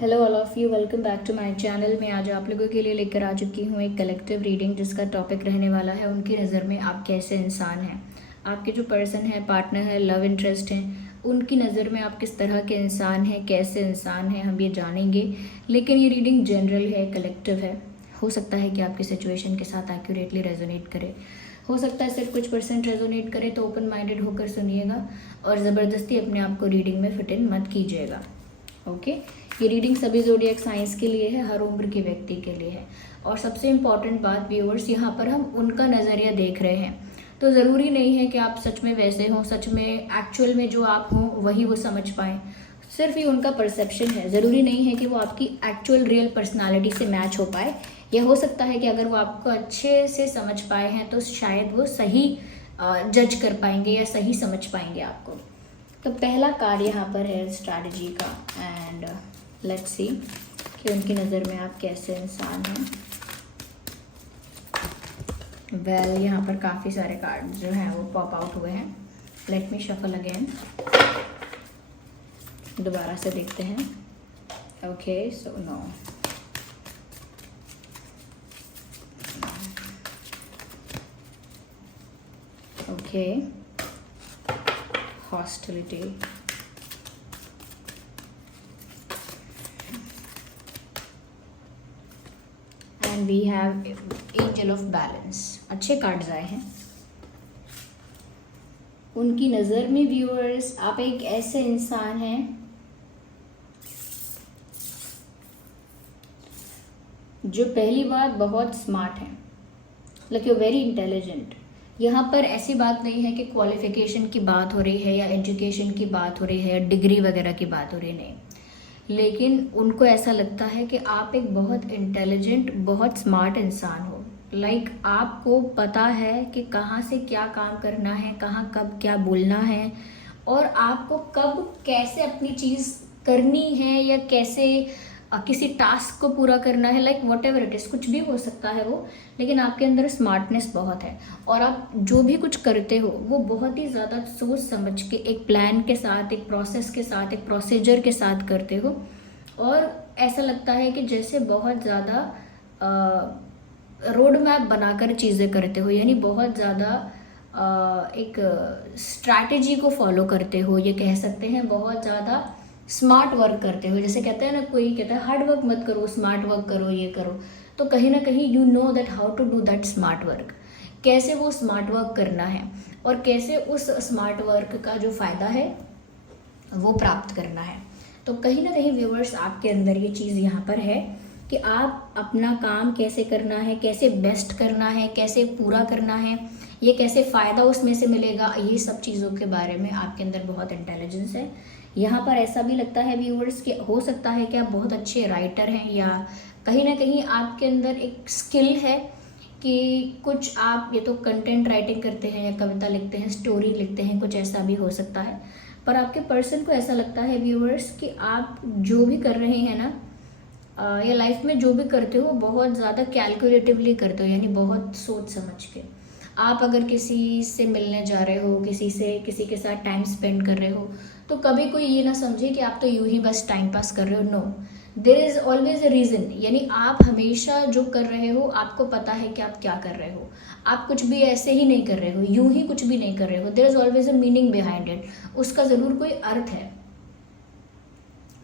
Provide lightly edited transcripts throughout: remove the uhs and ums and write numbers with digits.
Hello all of you, welcome back to my channel. मैं आज आप लोगों के लिए लेकर आ चुकी हूँ एक कलेक्टिव रीडिंग जिसका टॉपिक रहने वाला है उनकी नज़र में आप कैसे इंसान हैं। आपके जो पर्सन है, पार्टनर है, लव इंटरेस्ट हैं, उनकी नज़र में आप किस तरह के इंसान हैं, कैसे इंसान हैं, हम ये जानेंगे। लेकिन ये रीडिंग जनरल है, कलेक्टिव है। हो सकता है कि आपकी सिचुएशन के साथ एक्यूरेटली रेजोनेट करे, हो सकता है सिर्फ कुछ परसेंट रेजोनेट करे। तो ओपन माइंडेड होकर सुनिएगा और ज़बरदस्ती अपने आप को रीडिंग में फिट इन मत कीजिएगा। ओके ये रीडिंग सभी ज़ोडिएक साइंस के लिए है, हर उम्र के व्यक्ति के लिए है। और सबसे इम्पॉर्टेंट बात व्यूअर्स, यहाँ पर हम उनका नज़रिया देख रहे हैं, तो ज़रूरी नहीं है कि आप सच में वैसे हों, सच में एक्चुअल में जो आप हों वही वो समझ पाएँ। सिर्फ ये उनका परसेप्शन है, ज़रूरी नहीं है कि वो आपकी एक्चुअल रियल पर्सनालिटी से मैच हो पाए। या हो सकता है कि अगर वो आपको अच्छे से समझ पाए हैं तो शायद वो सही जज कर पाएंगे या सही समझ पाएंगे आपको। तो पहला कार्ड यहाँ पर है स्ट्रैटेजी का, एंड लेट्स सी कि उनकी नज़र में आप कैसे इंसान हैं। वेल यहाँ पर काफ़ी सारे कार्ड जो हैं वो पॉप आउट हुए हैं। लेट मी शफल अगेन, दोबारा से देखते हैं। Okay so no, okay hostility, and we have angel of balance. अच्छे कार्ड्स आए हैं। उनकी नज़र में व्यूअर्स आप एक ऐसे इंसान हैं जो पहली बात बहुत स्मार्ट हैं, लाइक यू वेरी इंटेलिजेंट। यहाँ पर ऐसी बात नहीं है कि क्वालिफिकेशन की बात हो रही है या एजुकेशन की बात हो रही है या डिग्री वगैरह की बात हो रही, नहीं। लेकिन उनको ऐसा लगता है कि आप एक बहुत इंटेलिजेंट, बहुत स्मार्ट इंसान हो। लाइक आपको पता है कि कहाँ से क्या काम करना है, कहाँ कब क्या बोलना है, और आपको कब कैसे अपनी चीज़ करनी है या कैसे किसी टास्क को पूरा करना है। Like what ever it is, कुछ भी हो सकता है वो, लेकिन आपके अंदर स्मार्टनेस बहुत है। और आप जो भी कुछ करते हो वो बहुत ही ज़्यादा सोच समझ के, एक प्लान के साथ, एक प्रोसेस के साथ, एक प्रोसीजर के साथ करते हो। और ऐसा लगता है कि जैसे बहुत ज़्यादा रोड मैप बनाकर चीज़ें करते हो, यानी बहुत ज़्यादा एक स्ट्रैटेजी को फॉलो करते हो, ये कह सकते हैं। बहुत ज़्यादा स्मार्ट वर्क करते हो। जैसे कहते हैं ना, कोई कहता है हार्ड वर्क मत करो, स्मार्ट वर्क करो, ये करो। तो कहीं ना कहीं you know that how to do that smart work, कैसे वो स्मार्ट वर्क करना है और कैसे उस स्मार्ट वर्क का जो फ़ायदा है वो प्राप्त करना है। तो कहीं ना कहीं व्यूअर्स आपके अंदर ये चीज़ यहाँ पर है कि आप अपना काम कैसे करना है, कैसे बेस्ट करना है, कैसे पूरा करना है, ये कैसे फ़ायदा उसमें से मिलेगा, ये सब चीज़ों के बारे में आपके अंदर बहुत इंटेलिजेंस है। यहाँ पर ऐसा भी लगता है व्यूअर्स कि हो सकता है कि आप बहुत अच्छे राइटर हैं, या कहीं ना कहीं आपके अंदर एक स्किल है कि कुछ आप ये तो कंटेंट राइटिंग करते हैं या कविता लिखते हैं, स्टोरी लिखते हैं, कुछ ऐसा भी हो सकता है। पर आपके पर्सन को ऐसा लगता है व्यूअर्स कि आप जो भी कर रहे हैं ना, या लाइफ में जो भी करते हो बहुत ज़्यादा कैलकुलेटिवली करते हो, यानी बहुत सोच समझ के। आप अगर किसी से मिलने जा रहे हो, किसी के साथ टाइम स्पेंड कर रहे हो, तो कभी कोई ये ना समझे कि आप तो यूं ही बस टाइम पास कर रहे हो। No, there is always a reason. यानी आप हमेशा जो कर रहे हो आपको पता है कि आप क्या कर रहे हो। आप कुछ भी ऐसे ही नहीं कर रहे हो, यूं ही कुछ भी नहीं कर रहे हो। There is always a meaning behind it, उसका ज़रूर कोई अर्थ है।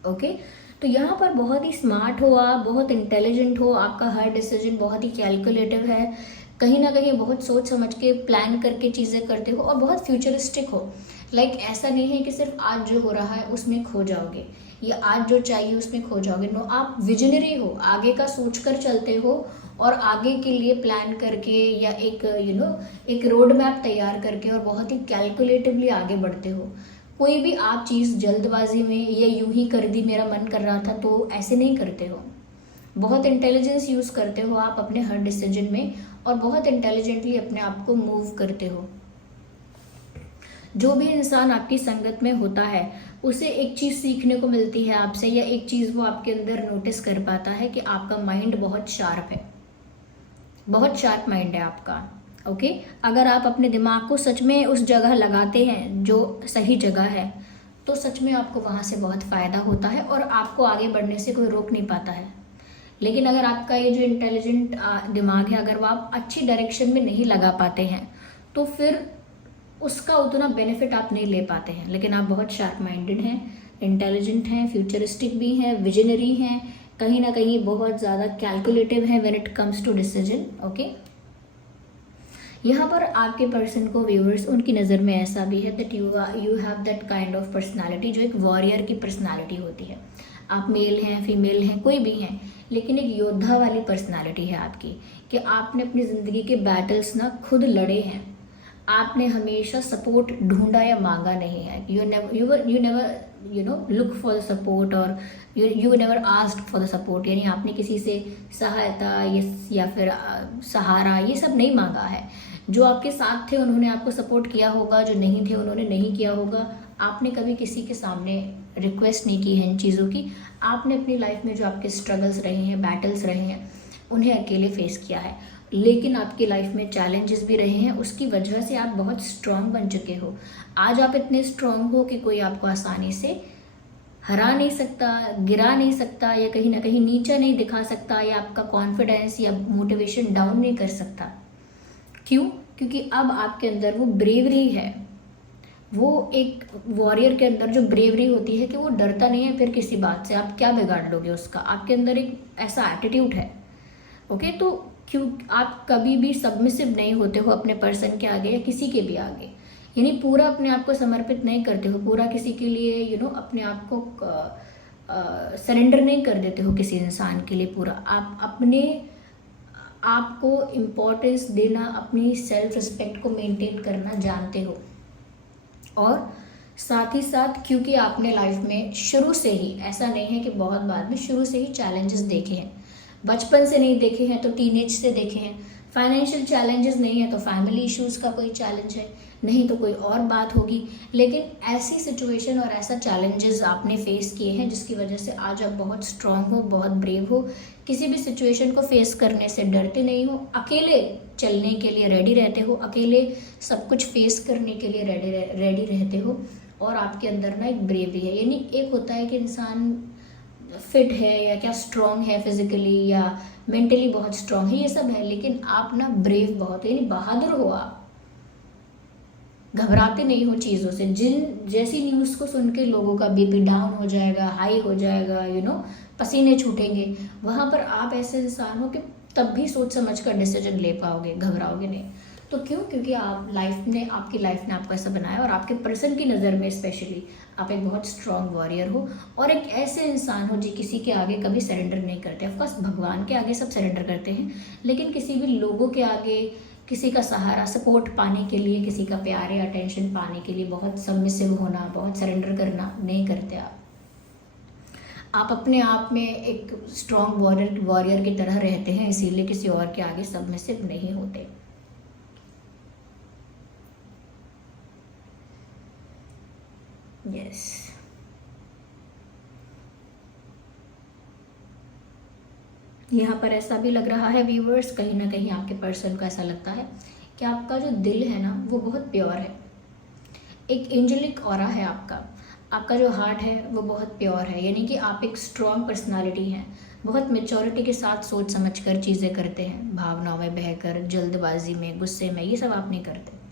ओके तो यहाँ पर बहुत ही स्मार्ट हो आप, बहुत इंटेलिजेंट हो, आपका हर डिसीजन बहुत ही कैलकुलेटिव है, कहीं ना कहीं बहुत सोच समझ के प्लान करके चीज़ें करते हो, और बहुत फ्यूचरिस्टिक हो। लाइक ऐसा नहीं है कि सिर्फ आज जो हो रहा है उसमें खो जाओगे या आज जो चाहिए उसमें खो जाओगे। नो, आप विजनरी हो, आगे का सोच कर चलते हो और आगे के लिए प्लान करके या एक एक रोड मैप तैयार करके और बहुत ही कैलकुलेटिवली आगे बढ़ते हो। कोई भी आप चीज़ जल्दबाजी में या यूं ही कर दी, मेरा मन कर रहा था, तो ऐसे नहीं करते हो। बहुत इंटेलिजेंस यूज़ करते हो आप अपने हर डिसीजन में, और बहुत इंटेलिजेंटली अपने आप को मूव करते हो। जो भी इंसान आपकी संगत में होता है उसे एक चीज़ सीखने को मिलती है आपसे, या एक चीज़ वो आपके अंदर नोटिस कर पाता है कि आपका माइंड बहुत शार्प है, बहुत शार्प माइंड है आपका। ओके अगर आप अपने दिमाग को सच में उस जगह लगाते हैं जो सही जगह है, तो सच में आपको वहाँ से बहुत फ़ायदा होता है और आपको आगे बढ़ने से कोई रोक नहीं पाता है। लेकिन अगर आपका ये जो इंटेलिजेंट दिमाग है, अगर वो आप अच्छी डायरेक्शन में नहीं लगा पाते हैं तो फिर उसका उतना बेनिफिट आप नहीं ले पाते हैं। लेकिन आप बहुत शार्प माइंडेड हैं, इंटेलिजेंट हैं, फ्यूचरिस्टिक भी हैं, विजनरी हैं, कहीं ना कहीं बहुत ज़्यादा कैलकुलेटिव हैं when it comes to decision. Okay, यहाँ पर आपके पर्सन को व्यूअर्स उनकी नज़र में ऐसा भी है that you have that kind of personality जो एक वॉरियर की पर्सनालिटी होती है। आप मेल हैं, फीमेल हैं, कोई भी हैं, लेकिन एक योद्धा वाली पर्सनालिटी है आपकी, कि आपने अपनी ज़िंदगी के बैटल्स ना खुद लड़े हैं। आपने हमेशा सपोर्ट ढूंढा या मांगा नहीं है। You never look for the support और you never asked for the support, यानी आपने किसी से सहायता या फिर सहारा ये सब नहीं मांगा है। जो आपके साथ थे उन्होंने आपको सपोर्ट किया होगा, जो नहीं थे उन्होंने नहीं किया होगा। आपने कभी किसी के सामने रिक्वेस्ट नहीं की है इन चीज़ों की। आपने अपनी लाइफ में जो आपके स्ट्रगल्स रहे हैं, बैटल्स रहे हैं, उन्हें अकेले फेस किया है। लेकिन आपकी लाइफ में चैलेंजेस भी रहे हैं, उसकी वजह से आप बहुत स्ट्रांग बन चुके हो। आज आप इतने स्ट्रांग हो कि कोई आपको आसानी से हरा नहीं सकता, गिरा नहीं सकता, या कहीं ना कहीं नीचा नहीं दिखा सकता, या आपका कॉन्फिडेंस या मोटिवेशन डाउन नहीं कर सकता। क्यों? क्योंकि अब आपके अंदर वो ब्रेवरी है। वो एक वॉरियर के अंदर जो ब्रेवरी होती है कि वो डरता नहीं है फिर किसी बात से। आप क्या बिगाड़ लोगे उसका? आपके अंदर एक ऐसा एटीट्यूड है। ओके, तो क्यों आप कभी भी सबमिसिव नहीं होते हो अपने पर्सन के आगे या किसी के भी आगे, यानी पूरा अपने आप को समर्पित नहीं करते हो, पूरा किसी के लिए अपने आप को सरेंडर नहीं कर देते हो किसी इंसान के लिए। पूरा आप अपने आप को इम्पोर्टेंस देना, अपनी सेल्फ रिस्पेक्ट को मेंटेन करना जानते हो। और साथ ही साथ क्योंकि आपने लाइफ में शुरू से ही, ऐसा नहीं है कि बहुत बाद में, शुरू से ही चैलेंजेस देखे हैं। बचपन से नहीं देखे हैं तो टीनेज से देखे हैं। फाइनेंशियल चैलेंजेस नहीं है तो फैमिली इश्यूज़ का कोई चैलेंज है, नहीं तो कोई और बात होगी। लेकिन ऐसी सिचुएशन और ऐसा चैलेंजेस आपने फेस किए हैं जिसकी वजह से आज आप बहुत स्ट्रांग हो, बहुत ब्रेव हो, किसी भी सिचुएशन को फेस करने से डरते नहीं हो, अकेले चलने के लिए रेडी रहते हो, अकेले सब कुछ फेस करने के लिए रेडी रहते हो। और आपके अंदर ना एक ब्रेवरी है, यानी एक होता है कि इंसान फिट है या क्या स्ट्रांग है फिजिकली या मेंटली बहुत स्ट्रांग है, ये सब है, लेकिन आप ना ब्रेव बहुत, यानी बहादुर हो। आप घबराते नहीं हो चीज़ों से। जैसी न्यूज़ को सुन के लोगों का बीपी डाउन हो जाएगा, हाई हो जाएगा, पसीने छूटेंगे, वहाँ पर आप ऐसे इंसान हो कि तब भी सोच समझ कर डिसीजन ले पाओगे, घबराओगे नहीं। तो क्यों? क्योंकि आपकी लाइफ ने आपको ऐसा बनाया, और आपके पर्सन की नज़र में स्पेशली आप एक बहुत स्ट्रांग वॉरियर हो और एक ऐसे इंसान हो जो किसी के आगे कभी सरेंडर नहीं करते। ऑफकोर्स भगवान के आगे सब सरेंडर करते हैं, लेकिन किसी भी लोगों के आगे, किसी का सहारा, सपोर्ट पाने के लिए, किसी का प्यार या अटेंशन पाने के लिए बहुत सबमिसिव होना, बहुत सरेंडर करना नहीं करते। आप अपने आप में एक स्ट्रांग वॉरियर की तरह रहते हैं, इसीलिए किसी और के आगे सबमिसिव नहीं होते। यस, यहाँ पर ऐसा भी लग रहा है व्यूअर्स, कहीं ना कहीं आपके पर्सन को ऐसा लगता है कि आपका जो दिल है ना वो बहुत प्योर है, एक एंजेलिक ऑरा है आपका जो हार्ट है वो बहुत प्योर है, यानी कि आप एक स्ट्रॉन्ग पर्सनालिटी हैं, बहुत मेच्योरिटी के साथ सोच समझ कर चीज़ें करते हैं, भावनाओं में बहकर, जल्दबाजी में, गुस्से में, ये सब आप नहीं करते।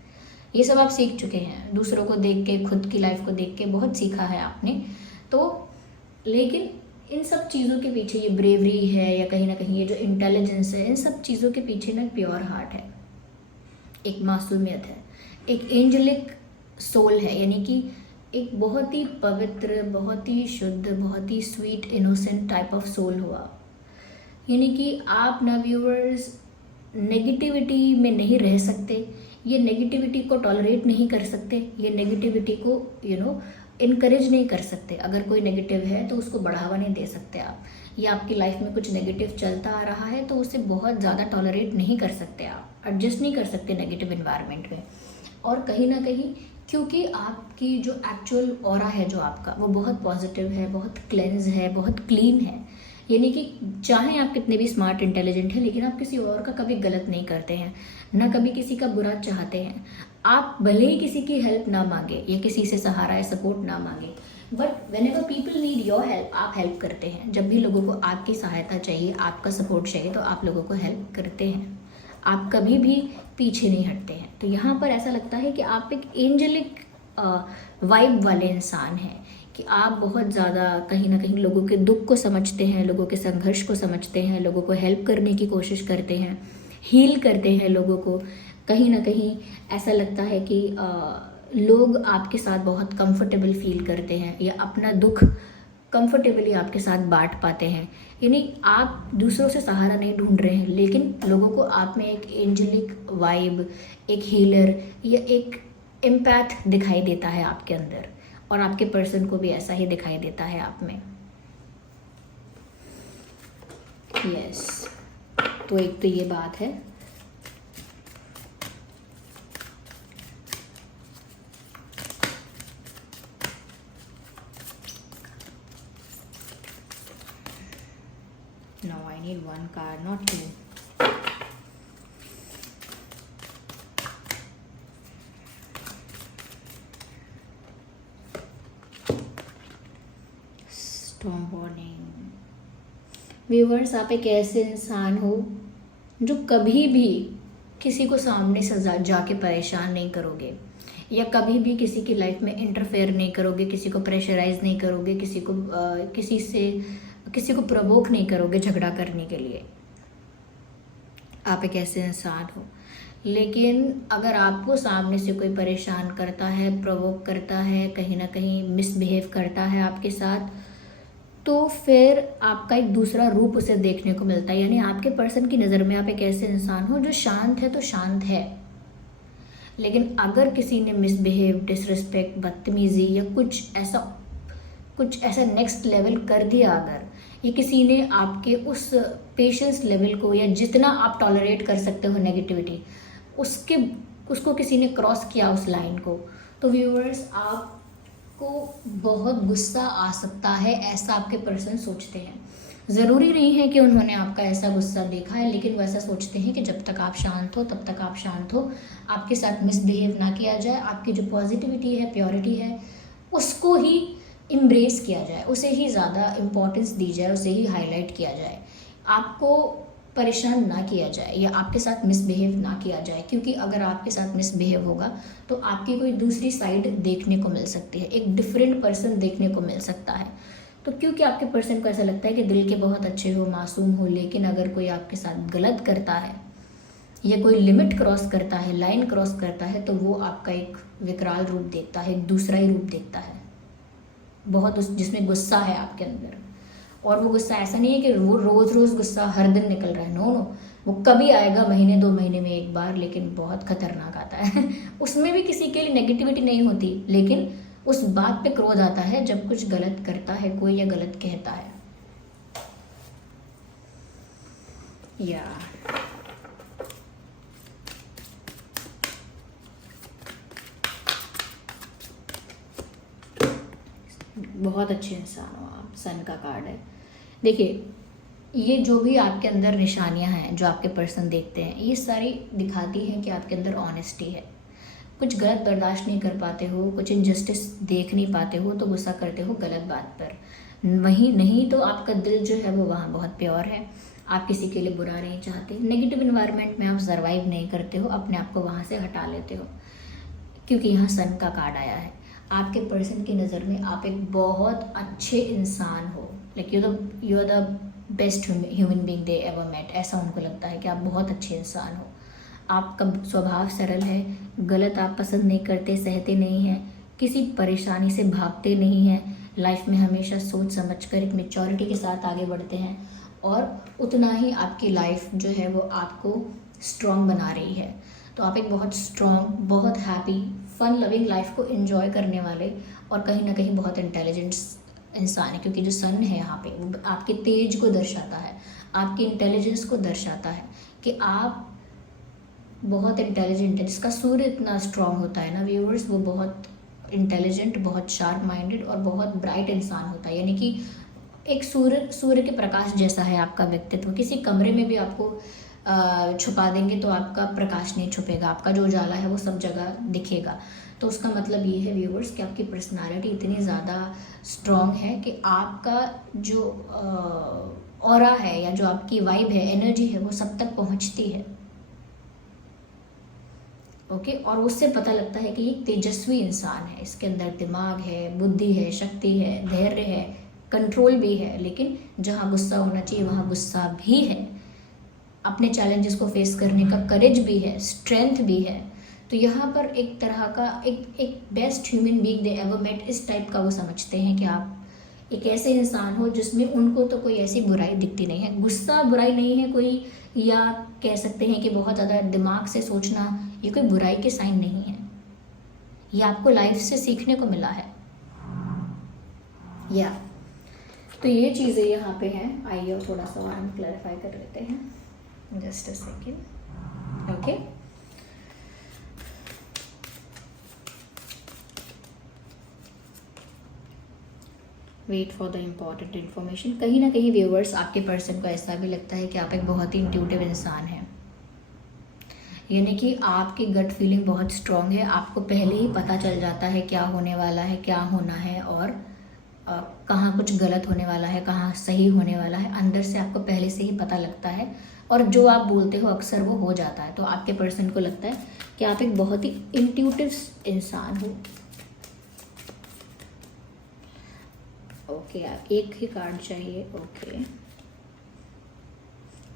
ये सब आप सीख चुके हैं, दूसरों को देख के, खुद की लाइफ को देख के बहुत सीखा है आपने। तो लेकिन इन सब चीज़ों के पीछे ये ब्रेवरी है या कहीं ना कहीं ये जो इंटेलिजेंस है, इन सब चीज़ों के पीछे ना प्योर हार्ट है, एक मासूमियत है, एक एंजेलिक सोल है, यानी कि एक बहुत ही पवित्र, बहुत ही शुद्ध, बहुत ही sweet, innocent type of soul हुआ। यानी कि आप ना व्यूअर्स नेगेटिविटी में नहीं रह सकते, ये नेगेटिविटी को टॉलरेट नहीं कर सकते, ये नेगेटिविटी को इनकरेज नहीं कर सकते। अगर कोई नेगेटिव है तो उसको बढ़ावा नहीं दे सकते आप, या आपकी लाइफ में कुछ नेगेटिव चलता आ रहा है तो उसे बहुत ज़्यादा टॉलरेट नहीं कर सकते, आप एडजस्ट नहीं कर सकते नेगेटिव इन्वायरमेंट में। और कहीं ना कहीं क्योंकि आपकी जो एक्चुअल ऑरा है जो आपका, वो बहुत पॉजिटिव है, बहुत क्लेंज है, बहुत क्लीन है, यानी कि चाहे आप कितने भी स्मार्ट इंटेलिजेंट हैं, लेकिन आप किसी और का कभी गलत नहीं करते हैं, ना कभी किसी का बुरा चाहते हैं। आप भले ही किसी की हेल्प ना मांगे या किसी से सहारा या सपोर्ट ना मांगे, but when ever people need your help, आप हेल्प करते हैं। जब भी लोगों को आपकी सहायता चाहिए, आपका सपोर्ट चाहिए, तो आप लोगों को हेल्प करते हैं। आप कभी भी पीछे नहीं हटते हैं। तो यहाँ पर ऐसा लगता है कि आप एक एंजेलिक वाइब वाले इंसान हैं, कि आप बहुत ज़्यादा कहीं ना कहीं लोगों के दुख को समझते हैं, लोगों के संघर्ष को समझते हैं, लोगों को हेल्प करने की कोशिश करते हैं, हील करते हैं लोगों को। कहीं ना कहीं ऐसा लगता है कि लोग आपके साथ बहुत कंफर्टेबल फील करते हैं, या अपना दुख कंफर्टेबली आपके साथ बांट पाते हैं। यानी आप दूसरों से सहारा नहीं ढूंढ रहे हैं, लेकिन लोगों को आप में एक एंजेलिक वाइब, एक हीलर या एक एम्पैथ दिखाई देता है आपके अंदर, और आपके पर्सन को भी ऐसा ही दिखाई देता है आप में। यस, तो एक तो ये बात है। Now I need one card, not two. Storm warning. Viewers, आप एक ऐसे इंसान हो जो कभी भी किसी को सामने से जाके परेशान नहीं करोगे, या कभी भी किसी की लाइफ में इंटरफेयर नहीं करोगे, किसी को प्रेशराइज नहीं करोगे, किसी को प्रवोक नहीं करोगे झगड़ा करने के लिए। आप एक ऐसे इंसान हो। लेकिन अगर आपको सामने से कोई परेशान करता है, प्रवोक करता है, कहीं ना कहीं मिसबिहेव करता है आपके साथ, तो फिर आपका एक दूसरा रूप उसे देखने को मिलता है। यानी आपके पर्सन की नज़र में आप एक ऐसे इंसान हो जो शांत है तो शांत है, लेकिन अगर किसी ने मिसबिहेव, डिसरिस्पेक्ट, बदतमीज़ी या कुछ ऐसा नेक्स्ट लेवल कर दिया, अगर ये किसी ने आपके उस पेशेंस लेवल को, या जितना आप टॉलरेट कर सकते हो नेगेटिविटी, उसको किसी ने क्रॉस किया उस लाइन को, तो व्यूअर्स आपको बहुत गुस्सा आ सकता है, ऐसा आपके पर्सन सोचते हैं। ज़रूरी नहीं है कि उन्होंने आपका ऐसा गुस्सा देखा है, लेकिन वैसा सोचते हैं कि जब तक आप शांत हो तब तक आप शांत हो, आपके साथ मिसबिहेव ना किया जाए, आपकी जो पॉजिटिविटी है, प्योरिटी है, उसको ही इम्ब्रेस किया जाए, उसे ही ज़्यादा इम्पोर्टेंस दी जाए, उसे ही हाईलाइट किया जाए, आपको परेशान ना किया जाए या आपके साथ मिसबिहेव ना किया जाए। क्योंकि अगर आपके साथ मिसबिहेव होगा तो आपकी कोई दूसरी साइड देखने को मिल सकती है, एक डिफरेंट पर्सन देखने को मिल सकता है। तो क्योंकि आपके पर्सन को ऐसा लगता है कि दिल के बहुत अच्छे हो, मासूम हो, लेकिन अगर कोई आपके साथ गलत करता है या कोई लिमिट क्रॉस करता है, लाइन क्रॉस करता है, तो वो आपका एक विकराल रूप देखता है, एक दूसरा ही रूप देखता है, बहुत जिसमें गुस्सा है आपके अंदर। और वो गुस्सा ऐसा नहीं है कि वो रोज़ गुस्सा हर दिन निकल रहा है, नो, वो कभी आएगा महीने 2 महीने में एक बार, लेकिन बहुत खतरनाक आता है उसमें भी किसी के लिए नेगेटिविटी नहीं होती, लेकिन उस बात पे क्रोध आता है जब कुछ गलत करता है कोई या गलत कहता है। या बहुत अच्छे इंसान हो आप, सन का कार्ड है। देखिए, ये जो भी आपके अंदर निशानियां हैं जो आपके पर्सन देखते हैं, ये सारी दिखाती हैं कि आपके अंदर ऑनेस्टी है। कुछ गलत बर्दाश्त नहीं कर पाते हो, कुछ इनजस्टिस देख नहीं पाते हो, तो गुस्सा करते हो गलत बात पर। वहीं नहीं तो आपका दिल जो है वो वहाँ बहुत प्योर है, आप किसी के लिए बुरा नहीं चाहते, नेगेटिव इन्वायरमेंट में आप सर्वाइव नहीं करते हो, अपने आप को वहाँ से हटा लेते हो। क्योंकि यहाँ सन का कार्ड आया है, आपके पर्सन की नज़र में आप एक बहुत अच्छे इंसान हो, like you are the best human being they ever met. ऐसा उनको लगता है कि आप बहुत अच्छे इंसान हो, आपका स्वभाव सरल है, गलत आप पसंद नहीं करते, सहते नहीं हैं, किसी परेशानी से भागते नहीं हैं, लाइफ में हमेशा सोच समझ कर एक मेच्योरिटी के साथ आगे बढ़ते हैं, और उतना ही आपकी लाइफ जो है वो आपको स्ट्रॉन्ग बना रही है। तो आप एक बहुत स्ट्रॉन्ग, बहुत हैप्पी, फन लविंग लाइफ को एंजॉय करने वाले और कहीं ना कहीं बहुत इंटेलिजेंट इंसान है। क्योंकि जो सन है यहाँ पे वो आपके तेज को दर्शाता है, आपकी इंटेलिजेंस को दर्शाता है कि आप बहुत इंटेलिजेंट है। जिसका सूर्य इतना स्ट्रांग होता है ना व्यूअर्स, वो बहुत इंटेलिजेंट, बहुत शार्प माइंडेड और बहुत ब्राइट इंसान होता है। यानी कि एक सूर्य के प्रकाश जैसा है आपका व्यक्तित्व। किसी कमरे में भी आपको छुपा देंगे तो आपका प्रकाश नहीं छुपेगा, आपका जो उजाला है वो सब जगह दिखेगा। तो उसका मतलब ये है व्यूअर्स कि आपकी पर्सनालिटी इतनी ज़्यादा स्ट्रॉन्ग है कि आपका जो ऑरा है या जो आपकी वाइब है, एनर्जी है, वो सब तक पहुंचती है। ओके, और उससे पता लगता है कि ये तेजस्वी इंसान है, इसके अंदर दिमाग है, बुद्धि है, शक्ति है, धैर्य है, कंट्रोल भी है, लेकिन जहाँ गुस्सा होना चाहिए वहाँ गुस्सा भी है, अपने चैलेंजेस को फेस करने का करेज भी है, स्ट्रेंथ भी है। तो यहाँ पर एक तरह का एक best human being they ever met, इस टाइप का वो समझते हैं कि आप एक ऐसे इंसान हो जिसमें उनको तो कोई ऐसी बुराई दिखती नहीं है। गुस्सा बुराई नहीं है कोई, या कह सकते हैं कि बहुत ज़्यादा दिमाग से सोचना, ये कोई बुराई के साइन नहीं है, ये आपको लाइफ से सीखने को मिला है। या तो ये चीज़ें यहाँ पे हैं। आइए थोड़ा सा और हम क्लैरिफाई कर लेते हैं, just a second. Okay, wait for the important information. कहीं ना कहीं व्यूवर्स आपके पर्सन को ऐसा भी लगता है कि आप एक बहुत ही इंट्यूटिव इंसान हैं, यानी कि आपकी गट फीलिंग बहुत स्ट्रॉन्ग है, आपको पहले ही पता चल जाता है क्या होने वाला है, क्या होना है, और कहाँ कुछ गलत होने वाला है, कहाँ सही होने वाला है, अंदर से आपको पहले से ही पता लगता है, और जो आप बोलते हो अक्सर वो हो जाता है। तो आपके पर्सन को लगता है कि आप एक बहुत ही इंट्यूटिव इंसान हो। ओके, एक ही कार्ड चाहिए। ओके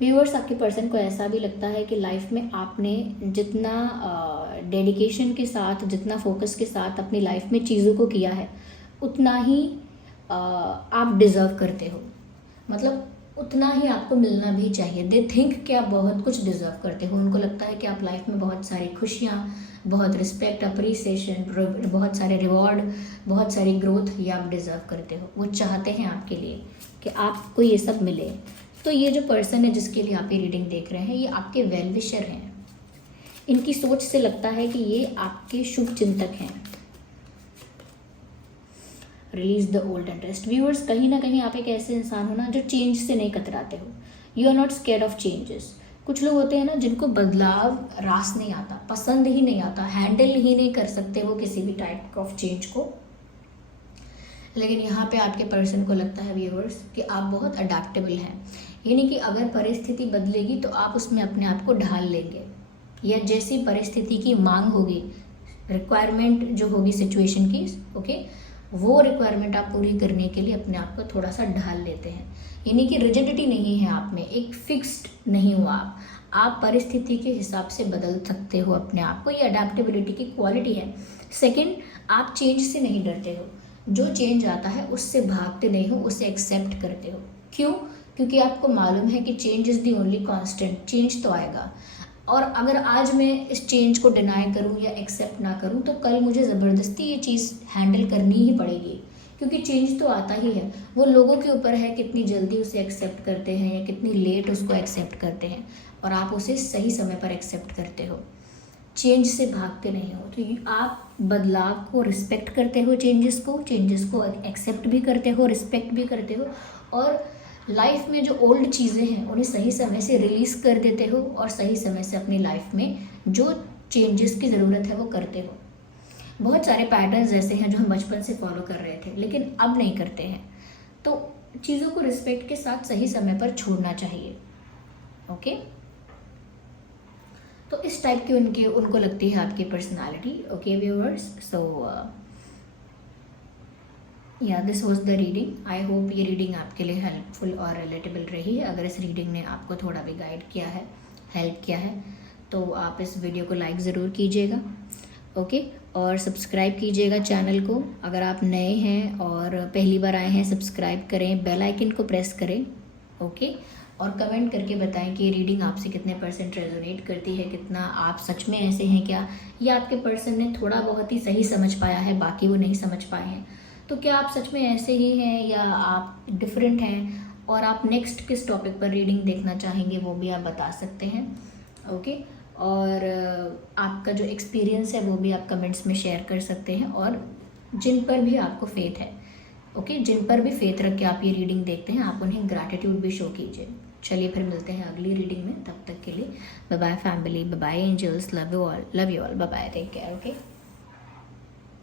व्यूअर्स, आपके पर्सन को ऐसा भी लगता है कि लाइफ में आपने जितना डेडिकेशन के साथ, जितना फोकस के साथ अपनी लाइफ में चीज़ों को किया है, उतना ही आप डिज़र्व करते हो, मतलब उतना ही आपको मिलना भी चाहिए। दे थिंक कि आप बहुत कुछ डिज़र्व करते हो। उनको लगता है कि आप लाइफ में बहुत सारी खुशियाँ, बहुत रिस्पेक्ट, अप्रिसिएशन, बहुत सारे रिवॉर्ड, बहुत सारी ग्रोथ ये आप डिज़र्व करते हो। वो चाहते हैं आपके लिए कि आपको ये सब मिले। तो ये जो पर्सन है जिसके लिए आप ये रीडिंग देख रहे हैं, ये आपके वेल विशर हैं। इनकी सोच से लगता है कि ये आपके शुभ चिंतक हैं। Release the old and rest. Viewers, कहीं ना कहीं आप एक ऐसे इंसान हो ना जो चेंज से नहीं कतराते हो। You are not scared of changes. कुछ लोग होते हैं ना जिनको बदलाव रास नहीं आता, पसंद ही नहीं आता, हैंडल ही नहीं कर सकते वो किसी भी टाइप ऑफ चेंज को। लेकिन यहाँ पे आपके पर्सन को लगता है व्यूअर्स कि आप बहुत अडेप्टेबल हैं, यानी कि अगर परिस्थिति बदलेगी तो आप उसमें अपने आप को ढाल लेंगे, या जैसी परिस्थिति की मांग होगी, रिक्वायरमेंट जो होगी सिचुएशन की, ओके, वो रिक्वायरमेंट आप पूरी करने के लिए अपने आप को थोड़ा सा ढाल लेते हैं। यानी कि रिजिडिटी नहीं है आप में, एक फिक्स्ड नहीं हो आप परिस्थिति के हिसाब से बदल सकते हो अपने आप को। ये अडेप्टेबिलिटी की क्वालिटी है। सेकंड, आप चेंज से नहीं डरते हो, जो चेंज आता है उससे भागते नहीं हो, उसे एक्सेप्ट करते हो। क्यों? क्योंकि आपको मालूम है कि change is the only constant. Change तो आएगा, और अगर आज मैं इस चेंज को डिनाई करूं या एक्सेप्ट ना करूं तो कल मुझे ज़बरदस्ती ये चीज़ हैंडल करनी ही पड़ेगी, क्योंकि चेंज तो आता ही है। वो लोगों के ऊपर है कितनी जल्दी उसे एक्सेप्ट करते हैं या कितनी लेट उसको एक्सेप्ट करते हैं, और आप उसे सही समय पर एक्सेप्ट करते हो। चेंज से भागते नहीं हो। तो आप बदलाव को रिस्पेक्ट करते हो, चेंजेस को एक्सेप्ट भी करते हो, रिस्पेक्ट भी करते हो, और लाइफ में जो ओल्ड चीज़ें हैं उन्हें सही समय से रिलीज़ कर देते हो, और सही समय से अपनी लाइफ में जो चेंजेस की ज़रूरत है वो करते हो। बहुत सारे पैटर्न्स ऐसे हैं जो हम बचपन से फॉलो कर रहे थे लेकिन अब नहीं करते हैं, तो चीज़ों को रिस्पेक्ट के साथ सही समय पर छोड़ना चाहिए। ओके, तो इस टाइप की उनको लगती है आपकी पर्सनालिटी। ओके व्यूअर्स, सो या this was the reading. I hope ये रीडिंग आपके लिए हेल्पफुल और रिलेटेबल रही है। अगर इस रीडिंग ने आपको थोड़ा भी गाइड किया है, हेल्प किया है, तो आप इस वीडियो को लाइक ज़रूर कीजिएगा। ओके, और सब्सक्राइब कीजिएगा चैनल को। अगर आप नए हैं और पहली बार आए हैं, सब्सक्राइब करें, बेल आइकन को प्रेस करें। ओके, और कमेंट करके बताएं कि ये रीडिंग आपसे कितने % रेजोनेट करती है, कितना आप सच में ऐसे हैं क्या, या आपके पर्सन ने थोड़ा बहुत ही सही समझ पाया है, बाकी वो नहीं समझ पाए हैं। तो क्या आप सच में ऐसे ही हैं या आप डिफरेंट हैं, और आप नेक्स्ट किस टॉपिक पर रीडिंग देखना चाहेंगे वो भी आप बता सकते हैं। ओके, और आपका जो एक्सपीरियंस है वो भी आप कमेंट्स में शेयर कर सकते हैं, और जिन पर भी आपको फेथ है, ओके, जिन पर भी फेथ रख के आप ये रीडिंग देखते हैं, आप उन्हें ग्रैटिट्यूड भी शो कीजिए। चलिए फिर मिलते हैं अगली रीडिंग में, तब तक के लिए bye bye family, bye bye angels, love you all, bye bye, take care. Okay.